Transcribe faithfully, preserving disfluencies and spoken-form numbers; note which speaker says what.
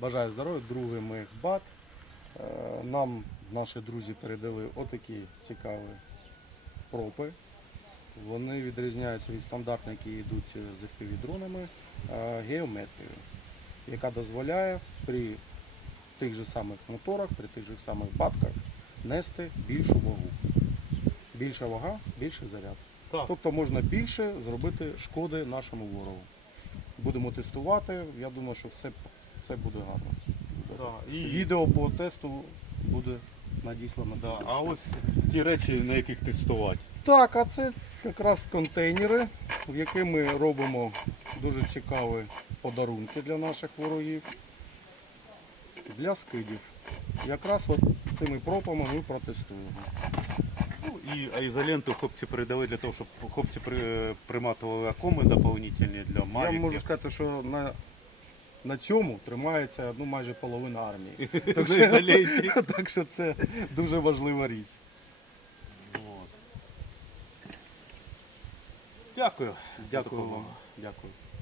Speaker 1: Бажаю здоров'я, другий мехбат. Нам наші друзі передали отакі цікаві пропи. Вони відрізняються від стандартних, які йдуть з еф пі ві-дронами, геометрією, яка дозволяє при тих же самих моторах, при тих же самих батках нести більшу вагу. Більша вага, більший заряд.
Speaker 2: Так.
Speaker 1: Тобто можна більше зробити шкоди нашому ворогу. Будемо тестувати, я думаю, що все, все буде гарно.
Speaker 2: Да, і...
Speaker 1: Відео по тесту буде надіслано.
Speaker 2: Да, а ось ті речі, на яких тестувати.
Speaker 1: Так, а це якраз контейнери, в які ми робимо дуже цікаві подарунки для наших ворогів, для скидів. Якраз от з цими пропами ми протестуємо.
Speaker 2: Ну, і а ізоленту хлопці передали для того, щоб хлопці при, приматували акоми доповнительні для Mavic.
Speaker 1: Я можу сказати, що на, на цьому тримається ну, майже половина армії. Так що, так що це дуже важлива річ.
Speaker 2: Вот. Дякую.
Speaker 1: Дякую вам. Дякую.